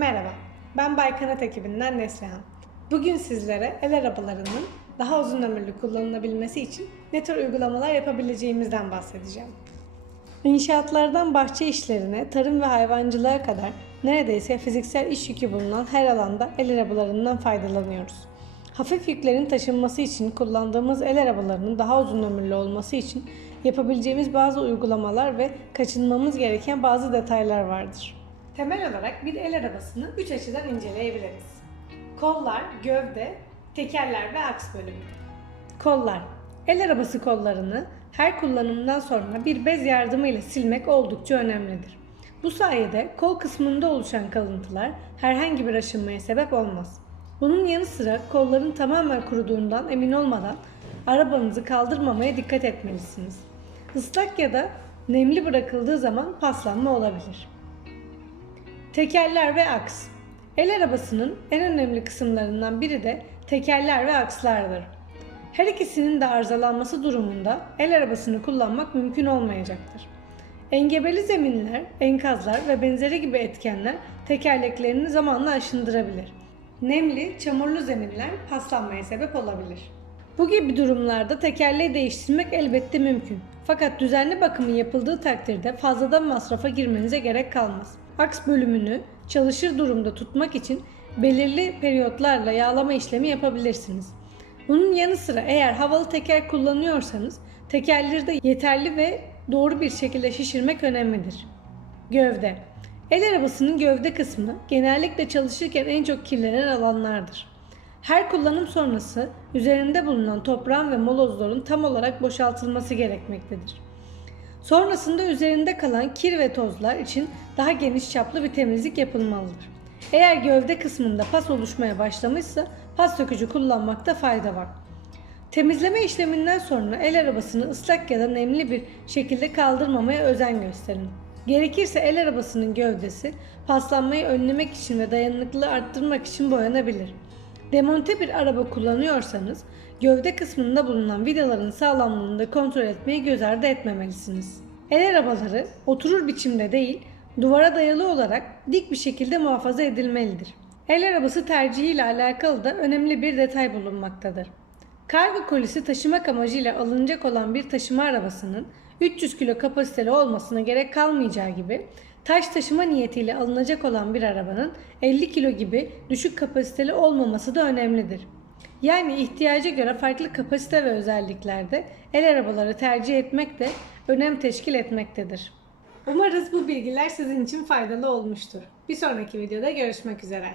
Merhaba, ben Baykanat ekibinden Neslihan. Bugün sizlere el arabalarının daha uzun ömürlü kullanılabilmesi için ne tür uygulamalar yapabileceğimizden bahsedeceğim. İnşaatlardan bahçe işlerine, tarım ve hayvancılığa kadar neredeyse fiziksel iş yükü bulunan her alanda el arabalarından faydalanıyoruz. Hafif yüklerin taşınması için kullandığımız el arabalarının daha uzun ömürlü olması için yapabileceğimiz bazı uygulamalar ve kaçınmamız gereken bazı detaylar vardır. Temel olarak bir el arabasını 3 açıdan inceleyebiliriz. Kollar, gövde, tekerler ve aks bölümü. Kollar. El arabası kollarını her kullanımdan sonra bir bez yardımıyla silmek oldukça önemlidir. Bu sayede kol kısmında oluşan kalıntılar herhangi bir aşınmaya sebep olmaz. Bunun yanı sıra kolların tamamen kuruduğundan emin olmadan arabanızı kaldırmamaya dikkat etmelisiniz. Islak ya da nemli bırakıldığı zaman paslanma olabilir. Tekerler ve aks. El arabasının en önemli kısımlarından biri de tekerler ve akslardır. Her ikisinin de arızalanması durumunda el arabasını kullanmak mümkün olmayacaktır. Engebeli zeminler, enkazlar ve benzeri gibi etkenler tekerleklerini zamanla aşındırabilir. Nemli, çamurlu zeminler paslanmaya sebep olabilir. Bu gibi durumlarda tekerleği değiştirmek elbette mümkün. Fakat düzenli bakımı yapıldığı takdirde fazladan masrafa girmenize gerek kalmaz. Aks bölümünü çalışır durumda tutmak için belirli periyotlarla yağlama işlemi yapabilirsiniz. Bunun yanı sıra eğer havalı teker kullanıyorsanız tekerleri de yeterli ve doğru bir şekilde şişirmek önemlidir. Gövde. El arabasının gövde kısmı genellikle çalışırken en çok kirlenen alanlardır. Her kullanım sonrası üzerinde bulunan toprağın ve molozların tam olarak boşaltılması gerekmektedir. Sonrasında üzerinde kalan kir ve tozlar için daha geniş çaplı bir temizlik yapılmalıdır. Eğer gövde kısmında pas oluşmaya başlamışsa pas sökücü kullanmakta fayda var. Temizleme işleminden sonra el arabasını ıslak ya da nemli bir şekilde kaldırmamaya özen gösterin. Gerekirse el arabasının gövdesi paslanmayı önlemek için ve dayanıklılığı arttırmak için boyanabilir. Demonte bir araba kullanıyorsanız gövde kısmında bulunan vidaların sağlamlığını da kontrol etmeyi göz ardı etmemelisiniz. El arabaları oturur biçimde değil, duvara dayalı olarak dik bir şekilde muhafaza edilmelidir. El arabası tercihiyle alakalı da önemli bir detay bulunmaktadır. Kargo kolisi taşımak amacıyla alınacak olan bir taşıma arabasının 300 kilo kapasiteli olmasına gerek kalmayacağı gibi taş taşıma niyetiyle alınacak olan bir arabanın 50 kilo gibi düşük kapasiteli olmaması da önemlidir. Yani ihtiyaca göre farklı kapasite ve özelliklerde el arabaları tercih etmek de önem teşkil etmektedir. Umarız bu bilgiler sizin için faydalı olmuştur. Bir sonraki videoda görüşmek üzere.